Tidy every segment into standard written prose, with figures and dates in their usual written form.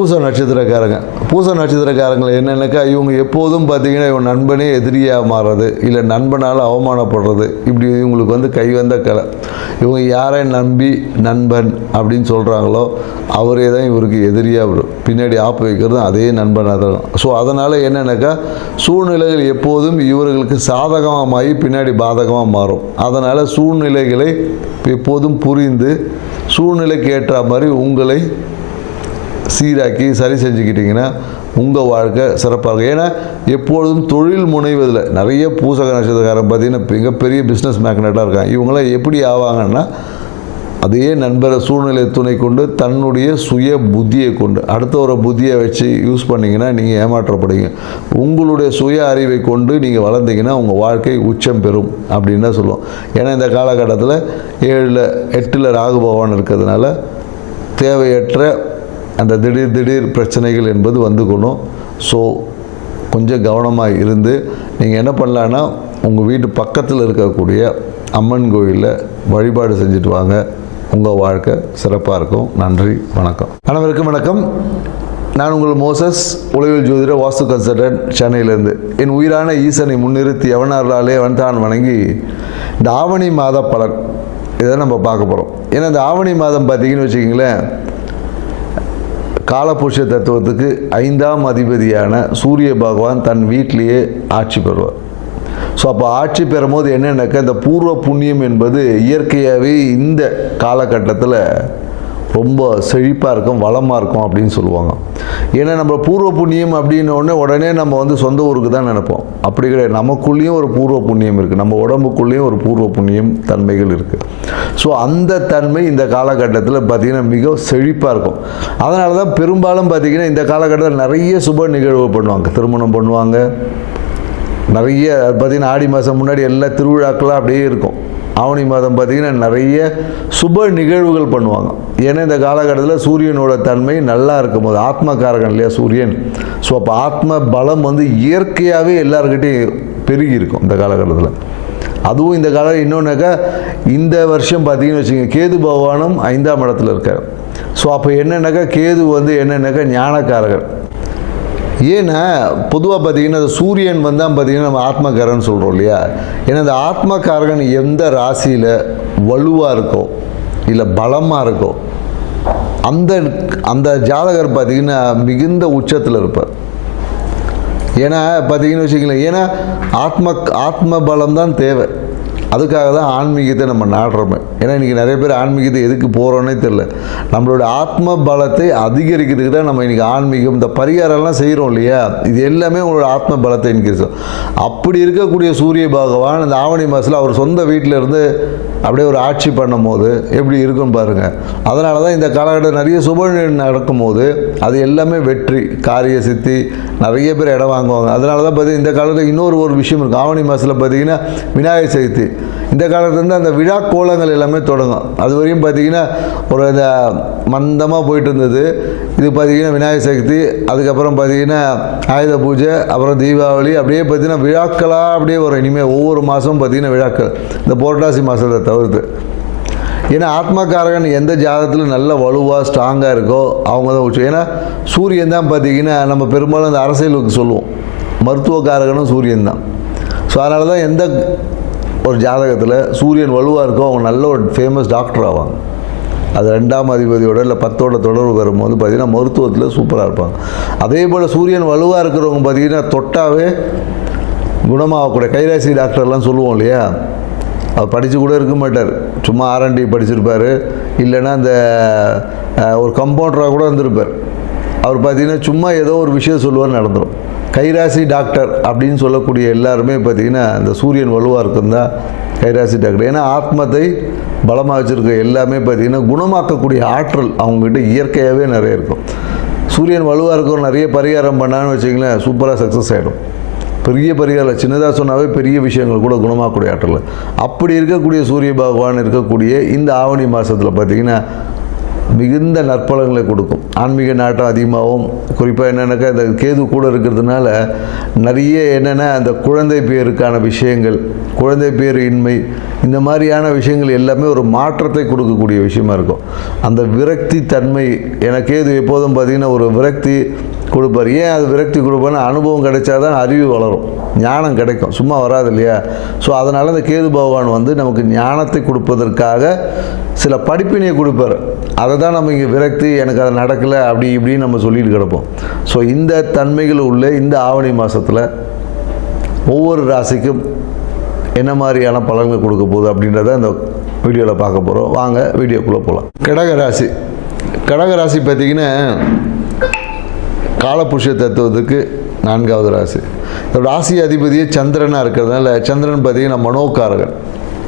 பூச நட்சத்திரக்காரங்க. பூச நட்சத்திரக்காரங்கள் என்னென்னாக்கா, இவங்க எப்போதும் பார்த்திங்கன்னா இவங்க நண்பனே எதிரியாக மாறுறது, இல்லை நண்பனால் அவமானப்படுறது, இப்படி இவங்களுக்கு வந்து கைவந்த கலை. இவங்க யாரை நம்பி நண்பன் அப்படின்னு சொல்கிறாங்களோ அவரே தான் இவருக்கு எதிரியாக வரும். பின்னாடி ஆப்பு வைக்கிறதும் அதே நண்பனாக தான். ஸோ அதனால் என்னென்னாக்கா, சூழ்நிலைகள் எப்போதும் இவர்களுக்கு சாதகமாகி பின்னாடி பாதகமாக மாறும். அதனால் சூழ்நிலைகளை எப்போதும் புரிந்து சூழ்நிலைக்கு ஏற்ற மாதிரி உங்களை சீராக்கி சரி செஞ்சுக்கிட்டிங்கன்னா உங்கள் வாழ்க்கை சிறப்பாக இருக்கும். ஏன்னா எப்பொழுதும் தொழில் முனைவதில் நிறைய பூசக நட்சத்திரக்காரன் பார்த்திங்கன்னா மிகப்பெரிய பிஸ்னஸ் மேக்னட்டாக இருக்காங்க. இவங்களாம் எப்படி ஆவாங்கன்னா, அதே நண்பரை சூழ்நிலை துணை கொண்டு தன்னுடைய சுய புத்தியை கொண்டு அடுத்தவரை புத்தியை வச்சு யூஸ் பண்ணிங்கன்னா நீங்கள் ஏமாற்றப்படுவீங்க. உங்களுடைய சுய அறிவை கொண்டு நீங்கள் வளர்ந்தீங்கன்னா உங்கள் வாழ்க்கை உச்சம் பெறும் அப்படின்னு தான் சொல்லுவோம். ஏன்னா இந்த காலகட்டத்தில் 7ல் 8ல் ராகு பகவான் இருக்கிறதுனால தேவையற்ற அந்த திடீர் பிரச்சனைகள் என்பது வந்துக்கணும். ஸோ கொஞ்சம் கவனமாக இருந்து நீங்கள் என்ன பண்ணலான்னா, உங்கள் வீட்டு பக்கத்தில் இருக்கக்கூடிய அம்மன் கோயிலில் வழிபாடு செஞ்சுட்டு வாங்க. உங்கள் வாழ்க்கை சிறப்பாக இருக்கும். நன்றி, வணக்கம். அனைவருக்கும் வணக்கம். நான் உங்கள் மோசஸ், உளவியல் ஜோதிட வாஸ்து கன்சல்டன்ட், சென்னையிலேருந்து. என் உயிரான ஈசனை முன்னிறுத்தி எவனார்களாலே அவன்தான் வணங்கி இந்த ஆவணி மாத பலன் இதை நம்ம பார்க்க போகிறோம். ஏன்னா இந்த ஆவணி மாதம் பார்த்திங்கன்னு வச்சுக்கிங்களேன், காலபுருஷ தத்துவத்துக்கு 5ஆம் அதிபதியான சூரிய பகவான் தன் வீட்டிலேயே ஆட்சி பெறுவார். ஸோ அப்போ ஆட்சி பெறும் போது என்னென்னாக்கா, இந்த பூர்வ புண்ணியம் என்பது இயற்கையாகவே இந்த காலகட்டத்தில் ரொம்ப செழிப்பாக இருக்கும், வளமாக இருக்கும் அப்படின்னு சொல்லுவாங்க. ஏன்னா நம்ம பூர்வ புண்ணியம் அப்படின்னோடனே உடனே நம்ம வந்து சொந்த ஊருக்கு தான் நினைப்போம். அப்படி கிடையாது. நமக்குள்ளேயும் ஒரு பூர்வ புண்ணியம் இருக்குது, நம்ம உடம்புக்குள்ளேயும் ஒரு பூர்வ புண்ணியம் தன்மைகள் இருக்குது. ஸோ அந்த தன்மை இந்த காலகட்டத்தில் பார்த்திங்கன்னா மிக செழிப்பாக இருக்கும். அதனால தான் பெரும்பாலும் பார்த்திங்கன்னா இந்த காலகட்டத்தில் நிறைய சுப நிகழ்வு பண்ணுவாங்க. திருமணம் பண்ணுவாங்க, நிறைய பார்த்திங்கன்னா ஆடி மாதம் முன்னாடி எல்லா திருவிழாக்கெல்லாம் அப்படியே இருக்கும். ஆவணி மாதம் பார்த்திங்கன்னா நிறைய சுப நிகழ்வுகள் பண்ணுவாங்க. ஏன்னா இந்த காலகட்டத்தில் சூரியனோட தன்மை நல்லா இருக்கும் போது, ஆத்மகாரகன் இல்லையா சூரியன். ஸோ அப்போ ஆத்ம பலம் வந்து இயற்கையாகவே எல்லாருக்கிட்டையும் பெருகி இருக்கும் இந்த காலகட்டத்தில். அதுவும் இந்த காலம் இன்னொன்றாக்கா, இந்த வருஷம் பார்த்திங்கன்னு வச்சுக்கோங்க, கேது பகவானும் 5ஆம் இடத்துல இருக்கார். ஸோ அப்போ என்னென்னாக்கா, கேது வந்து என்னென்னாக்கா ஞானக்காரகர். ஏன்னா பொதுவாக பார்த்திங்கன்னா அந்த சூரியன் வந்தால் பார்த்திங்கன்னா நம்ம ஆத்மகாரகன் சொல்கிறோம் இல்லையா. ஏன்னா இந்த ஆத்மகாரகன் எந்த ராசியில் வலுவாக இருக்கோ இல்லை பலமாக இருக்கோ அந்த அந்த ஜாதகர் பார்த்திங்கன்னா மிகுந்த உச்சத்தில் இருப்பார். ஏன்னா பார்த்திங்கன்னு வச்சுக்கலாம், ஏன்னா ஆத்ம பலம் தான் தேவை. அதுக்காக தான் ஆன்மீகத்தை நம்ம நாடுறோமே. ஏன்னா இன்றைக்கி நிறைய பேர் ஆன்மீகத்தை எதுக்கு போகிறோன்னே தெரியல. நம்மளோட ஆத்ம பலத்தை அதிகரிக்கிறதுக்கு தான் நம்ம இன்றைக்கி ஆன்மீகம், இந்த பரிகாரம்லாம் செய்கிறோம் இல்லையா. இது எல்லாமே உங்களோட ஆத்ம பலத்தை இன்க்ரீஸும். அப்படி இருக்கக்கூடிய சூரிய பகவான் இந்த ஆவணி மாதத்தில் அவர் சொந்த வீட்டில் இருந்து அப்படியே ஒரு ஆட்சி பண்ணும் போது எப்படி இருக்குன்னு பாருங்கள். அதனால தான் இந்த காலகட்டம் நிறைய சுப நடக்கும்போது அது எல்லாமே வெற்றி, காரிய சித்தி, நிறைய பேர் இடம் வாங்குவாங்க. அதனால தான் பார்த்திங்கன்னா இந்த காலத்தில் இன்னொரு விஷயம் இருக்குது. ஆவணி மாதத்தில் பார்த்திங்கன்னா விநாயகர் சதுர்த்தி. இந்த காலத்துலேருந்து அந்த விழா கோலங்கள் எல்லாமே தொடங்கும். அது வரையும் பார்த்திங்கன்னா ஒரு இந்த மந்தமாக போயிட்டு இருந்தது. இது பார்த்திங்கன்னா விநாயகர் சதுர்த்தி, அதுக்கப்புறம் பார்த்திங்கன்னா ஆயுத பூஜை, அப்புறம் தீபாவளி, அப்படியே பார்த்திங்கன்னா விழாக்களாக அப்படியே வரும். இனிமேல் ஒவ்வொரு மாதமும் பார்த்திங்கன்னா விழாக்கள், இந்த புரட்டாசி மாதத்தை தவிர்த்து. ஏன்னா ஆத்மகாரகன் எந்த ஜாதகத்தில் நல்ல வலுவாக ஸ்ட்ராங்காக இருக்கோ அவங்க தான் உச்சம். ஏன்னா சூரியன் தான் பார்த்திங்கன்னா நம்ம பெரும்பாலும் அந்த அரசியலுக்கு சொல்லுவோம், மருத்துவக்காரகனும் சூரியன் தான். ஸோ அதனால தான் எந்த ஒரு ஜாதகத்தில் சூரியன் வலுவாக இருக்கோ அவங்க நல்ல ஒரு ஃபேமஸ் டாக்டர் ஆவாங்க. அது 2ஆம் அதிபதியோட இல்லை 10ஓட தொடர்பு வரும்போது பார்த்திங்கன்னா மருத்துவத்தில் சூப்பராக இருப்பாங்க. அதே போல் சூரியன் வலுவாக இருக்கிறவங்க பார்த்திங்கன்னா தொட்டாவே குணமாகக்கூடிய கைராசி டாக்டர்லாம் சொல்லுவோம் இல்லையா. அவர் படித்து கூட இருக்க மாட்டார், சும்மா R&D படிச்சிருப்பார், இல்லைன்னா அந்த ஒரு கம்பவுண்டராக கூட இருந்திருப்பார். அவர் பார்த்திங்கன்னா சும்மா ஏதோ ஒரு விஷயம் சொல்லுவார், நடந்துடும். கைராசி டாக்டர் அப்படின்னு சொல்லக்கூடிய எல்லாருமே பார்த்திங்கன்னா இந்த சூரியன் வலுவாக இருக்குந்தா கைராசி டாக்டர். ஏன்னா ஆத்மத்தை பலமாக வச்சுருக்க எல்லாமே பார்த்திங்கன்னா குணமாக்கக்கூடிய ஆற்றல் அவங்ககிட்ட இயற்கையாகவே நிறைய இருக்கும். சூரியன் வலுவாக இருக்கிற நிறைய பரிகாரம் பண்ணான்னு வச்சிங்களேன், சூப்பராக சக்ஸஸ் ஆகிடும். பெரிய பரிகாரம் சின்னதாக சொன்னாவே பெரிய விஷயங்கள் கூட குணமாக்கக்கூடிய ஆற்றல். அப்படி இருக்கக்கூடிய சூரிய பகவான் இருக்கக்கூடிய இந்த ஆவணி மாதத்தில் பார்த்திங்கன்னா மிகுந்த நற்பலன்களை கொடுக்கும். ஆன்மீக நாட்டம் அதிகமாகவும், குறிப்பாக என்னென்னாக்கா இந்த கேது கூட இருக்கிறதுனால நிறைய என்னென்னா அந்த குழந்தை பேருக்கான விஷயங்கள், குழந்தை பேர் இன்மை, இந்த மாதிரியான விஷயங்கள் எல்லாமே ஒரு மாற்றத்தை கொடுக்கக்கூடிய விஷயமா இருக்கும். அந்த விரக்தி தன்மை, எனக்கு கேது எப்போதும் பார்த்திங்கன்னா ஒரு விரக்தி கொடுப்பார். ஏன் அது விரக்தி கொடுப்பாருன்னா, அனுபவம் கிடைச்சாதான் அறிவு வளரும், ஞானம் கிடைக்கும், சும்மா வராது இல்லையா? ஸோ அதனால் அந்த கேது பகவான் வந்து நமக்கு ஞானத்தை கொடுப்பதற்காக சில படிப்பினையை கொடுப்பார். அதை தான் நம்ம இங்கே விரக்தி, எனக்கு அது நடக்கலை அப்படி இப்படின்னு நம்ம சொல்லிட்டு கிடப்போம். ஸோ இந்த தன்மைகள் உள்ள இந்த ஆவணி மாதத்தில் ஒவ்வொரு ராசிக்கும் என்ன மாதிரியான பலன்கள் கொடுக்க போகுது அப்படின்றத இந்த வீடியோவில் பார்க்க போகிறோம். வாங்க வீடியோக்குள்ளே போகலாம். கடகராசி. கடகராசி பார்த்திங்கன்னா காலபுருஷ தத்துவத்துக்கு 4வது ராசி. இதோட ராசி அதிபதியே சந்திரனாக இருக்கிறதுனால, சந்திரன் பார்த்திங்கன்னா மனோகாரகன்.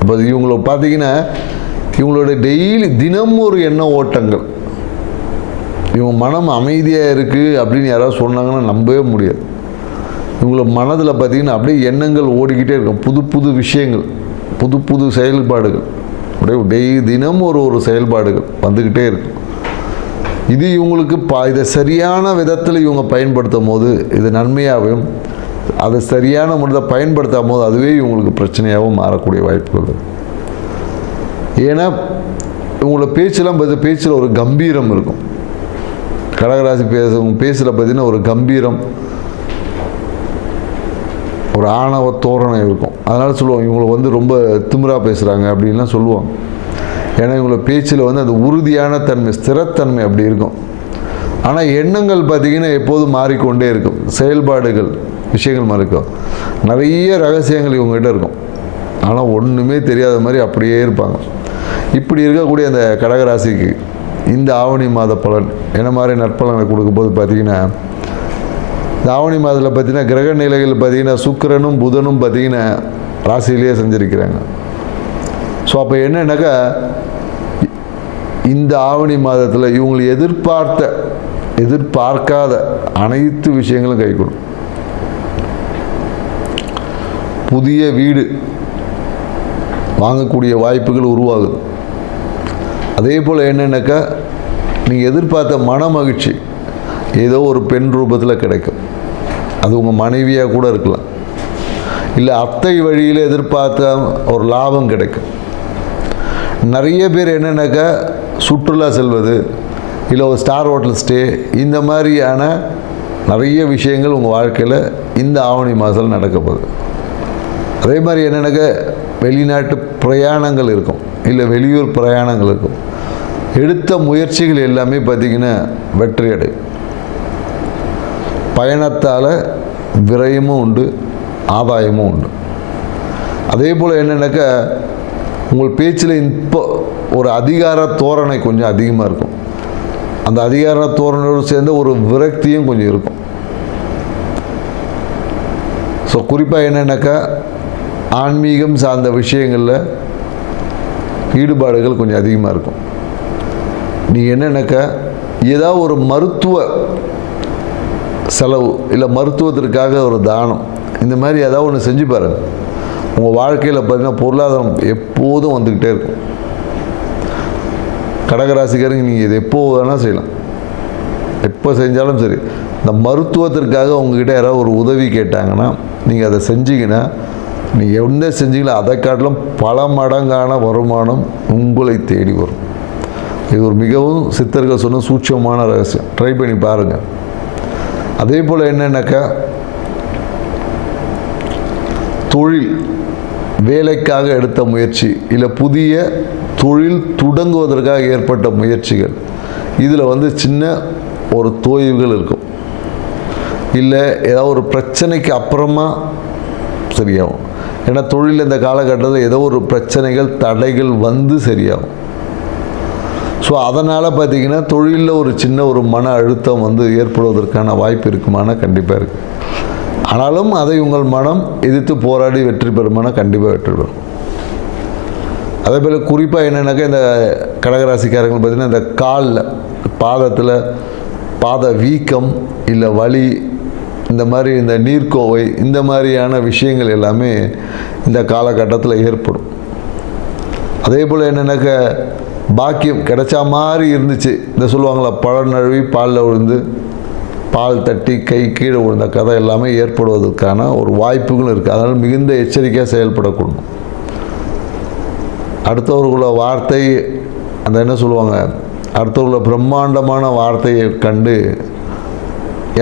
இப்போ இவங்களை பார்த்திங்கன்னா இவங்களோட டெய்லி தினம் ஒரு எண்ண ஓட்டங்கள், இவங்க மனம் அமைதியாக இருக்குது அப்படின்னு யாராவது சொன்னாங்கன்னா நம்பவே முடியாது. இவங்கள மனதில் பார்த்திங்கன்னா அப்படியே எண்ணங்கள் ஓடிக்கிட்டே இருக்கும், புது புது விஷயங்கள், புது புது செயல்பாடுகள், அப்படியே தினம் ஒரு செயல்பாடுகள் வந்துக்கிட்டே இருக்கும். இது இவங்களுக்கு இதை சரியான விதத்தில் இவங்க பயன்படுத்தும் போது இது நன்மையாகவும், அதை சரியான முறையில் பயன்படுத்தும் போது அதுவே இவங்களுக்கு பிரச்சனையாகவும் மாறக்கூடிய வாய்ப்புகள். ஏன்னா இவங்களோட பேச்சில் ஒரு கம்பீரம் இருக்கும். கடகராசி பேச்சில் பார்த்திங்கன்னா ஒரு கம்பீரம், ஒரு ஆணவ தோரணை இருக்கும். அதனால் சொல்லுவாங்க இவங்களை வந்து ரொம்ப திமிரா பேசுகிறாங்க அப்படின்லாம் சொல்லுவாங்க. ஏன்னா இவங்கள பேச்சில் வந்து அந்த உறுதியான தன்மை, ஸ்திரத்தன்மை அப்படி இருக்கும். ஆனால் எண்ணங்கள் பார்த்திங்கன்னா எப்போதும் மாறிக்கொண்டே இருக்கும், செயல்பாடுகள் விஷயங்கள் மாதிரி இருக்கும். நிறைய ரகசியங்கள் இவங்ககிட்ட இருக்கும், ஆனால் ஒன்றுமே தெரியாத மாதிரி அப்படியே இருப்பாங்க. இப்படி இருக்கக்கூடிய அந்த கடகராசிக்கு இந்த ஆவணி மாத பலன் என்ன மாதிரி நற்பலனை கொடுக்கும் போது பார்த்திங்கன்னா, இந்த ஆவணி மாதத்தில் பார்த்திங்கன்னா கிரக நிலைகள் பார்த்திங்கன்னா சுக்கிரனும் புதனும் பார்த்திங்கன்னா ராசியிலேயே செஞ்சுருக்கிறாங்க. ஸோ அப்போ என்னன்னாக்கா இந்த ஆவணி மாதத்தில் இவங்களை எதிர்பார்க்காத அனைத்து விஷயங்களும் கை கொடுக்கும். புதிய வீடு வாங்கக்கூடிய வாய்ப்புகள் உருவாகுது. அதே போல் என்னன்னாக்கா நீங்கள் எதிர்பார்த்த மன மகிழ்ச்சி ஏதோ ஒரு பெண் ரூபத்தில் கிடைக்கும். அது உங்கள் மனைவியாக கூட இருக்கலாம், இல்லை அத்தை வழியில் எதிர்பார்த்த ஒரு லாபம் கிடைக்கும். நிறைய பேர் என்னன்னாக்கா சுற்றுலா செல்வது, இல்லை ஒரு ஸ்டார் ஹோட்டல் ஸ்டே, இந்த மாதிரியான நிறைய விஷயங்கள் உங்கள் வாழ்க்கையில் இந்த ஆவணி மாதத்தில் நடக்க போகுது. அதே மாதிரி என்னன்னாக்கா வெளிநாட்டு பிரயாணங்கள் இருக்கும், இல்லை வெளியூர் பிரயாணங்கள் இருக்கும். எடுத்த முயற்சிகள் எல்லாமே பார்த்திங்கன்னா வெற்றி அடையும். பயணத்தால் விரயமும் உண்டு, ஆதாயமும் உண்டு. அதே போல் என்னன்னாக்கா உங்கள் பேச்சில் இப்போ ஒரு அதிகார தோரணை கொஞ்சம் அதிகமாக இருக்கும். அந்த அதிகார தோரணையோடு சேர்ந்த ஒரு விரக்தியும் கொஞ்சம் இருக்கும். ஸோ குறிப்பாக என்னன்னாக்கா ஆன்மீகம் சார்ந்த விஷயங்களில் ஈடுபாடுகள் கொஞ்சம் அதிகமாக இருக்கும். நீங்கள் என்னன்னாக்கா ஏதாவது ஒரு மருத்துவ செலவு, இல்லை மருத்துவத்திற்காக ஒரு தானம், இந்த மாதிரி ஏதாவது ஒன்று செஞ்சு பாருங்கள். உங்கள் வாழ்க்கையில் பார்த்திங்கன்னா பொருளாதாரம் எப்போதும் வந்துக்கிட்டே இருக்கும். கடகராசிக்காரங்க நீங்கள் இது எப்போ வேணால் செய்யலாம், எப்போ செஞ்சாலும் சரி. இந்த மருத்துவத்திற்காக உங்ககிட்ட யாராவது ஒரு உதவி கேட்டாங்கன்னா நீங்கள் அதை செஞ்சீங்கன்னா, நீங்கள் எந்த செஞ்சீங்களோ அதை காட்டிலும் பல மடங்கான வருமானம் உங்களை தேடி வரும். இது ஒரு மிகவும் சித்தர்கள் சொன்ன சூட்சமான ரகசியம், ட்ரை பண்ணி பாருங்கள். அதே போல் என்னன்னாக்கா தொழில், வேலைக்காக எடுத்த முயற்சி, இல்லை புதிய தொழில் தொடங்குவதற்காக ஏற்பட்ட முயற்சிகள், இதில் வந்து சின்ன ஒரு தோய்வுகள் இருக்கும். இல்லை ஏதாவது ஒரு பிரச்சனைக்கு அப்புறமா சரியாகும். ஏன்னா தொழில் இந்த காலகட்டத்தில் ஏதோ ஒரு பிரச்சனைகள் தடைகள் வந்து சரியாகும். ஸோ அதனால் பார்த்திங்கன்னா தொழிலில் ஒரு சின்ன ஒரு மன அழுத்தம் வந்து ஏற்படுவதற்கான வாய்ப்பு இருக்குமானா கண்டிப்பாக இருக்குது. ஆனாலும் அதை உங்கள் மனம் எதிர்த்து போராடி வெற்றி பெறுமானா கண்டிப்பாக வெற்றி பெறும். அதே போல் குறிப்பாக என்னென்னாக்கா இந்த கடகராசிக்காரர்கள் பார்த்திங்கன்னா இந்த காலில் பாதத்தில் பாத வீக்கம், இல்லை வலி, இந்த மாதிரி இந்த நீர்க்கோவை, இந்த மாதிரியான விஷயங்கள் எல்லாமே இந்த காலகட்டத்தில் ஏற்படும். அதே போல் என்னென்னாக்கா பாக்கியம் கிடைச்சா மாதிரி இருந்துச்சு. இந்த சொல்லுவாங்களா, பழம் நழுவி பாலில் விழுந்து பால் தட்டி கை கீழே விழுந்த கதை எல்லாமே ஏற்படுவதற்கான ஒரு வாய்ப்புகளும் இருக்குது. அதனால் மிகுந்த எச்சரிக்கையாக செயல்படக்கூடும். அடுத்தவர்களோட வார்த்தை அந்த என்ன சொல்லுவாங்க, அடுத்தவர்களோட பிரம்மாண்டமான வார்த்தையை கண்டு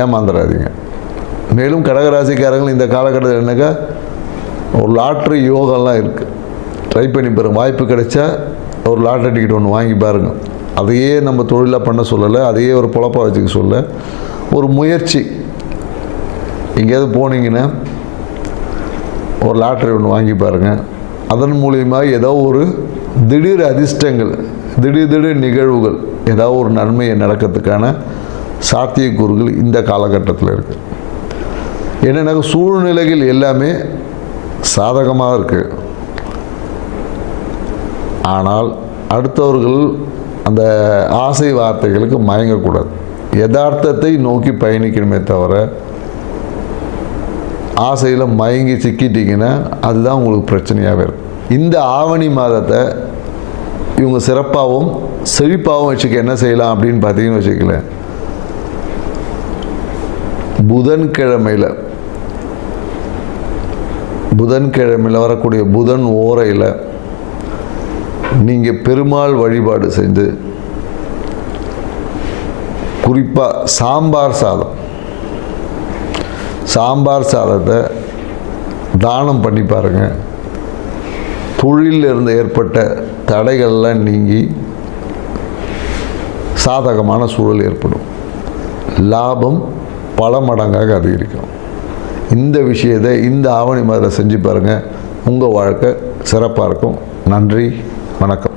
ஏமாந்துடாதீங்க. மேலும் கடகராசிக்காரங்கள் இந்த காலகட்டத்தில் என்னக்கா ஒரு லாட்ரி யோகம்லாம் இருக்குது. ட்ரை பண்ணி பாருங்கள். வாய்ப்பு கிடைச்சா ஒரு லாட்ரி டிக்கெட் ஒன்று வாங்கி பாருங்கள். அதையே நம்ம தொழிலாக பண்ண சொல்லலை, அதையே ஒரு பொழப்பாக வச்சுக்க சொல்ல, ஒரு முயற்சி. எங்கேயாவது போனீங்கன்னா ஒரு லாட்ரி ஒன்று வாங்கி பாருங்கள். அதன் மூலியமாக ஏதோ ஒரு திடீர் அதிர்ஷ்டங்கள், திடீர் நிகழ்வுகள், ஏதாவது ஒரு நன்மையை நடக்கிறதுக்கான சாத்தியக்கூறுகள் இந்த காலகட்டத்தில் இருக்குது. என்னென்னா சூழ்நிலைகள் எல்லாமே சாதகமாக இருக்குது. ஆனால் அடுத்தவர்கள் அந்த ஆசை வார்த்தைகளுக்கு மயங்கக்கூடாது. யதார்த்தத்தை நோக்கி பயணிக்கணுமே தவிர ஆசையில் மயங்கி சிக்கிட்டிங்கன்னா அதுதான் உங்களுக்கு பிரச்சனையாகவே இருக்கும். இந்த ஆவணி மாதத்தை இவங்க சிறப்பாகவும் செழிப்பாகவும் வச்சுக்க என்ன செய்யலாம் அப்படின்னு பார்த்தீங்கன்னு வச்சுக்கல, புதன்கிழமையில் வரக்கூடிய புதன் ஓரையில் நீங்கள் பெருமாள் வழிபாடு செஞ்சு, குறிப்பாக சாம்பார் சாதத்தை தானம் பண்ணி பாருங்கள். தொழிலில் இருந்து ஏற்பட்ட தடைகள்லாம் நீங்கி சாதகமான சூழல் ஏற்படும். லாபம் பல மடங்காக அதிகரிக்கும். இந்த விஷயத்தை இந்த ஆவணி மாதத்தில் செஞ்சு பாருங்கள். உங்கள் வாழ்க்கை சிறப்பாக இருக்கும். நன்றி, வணக்கம்.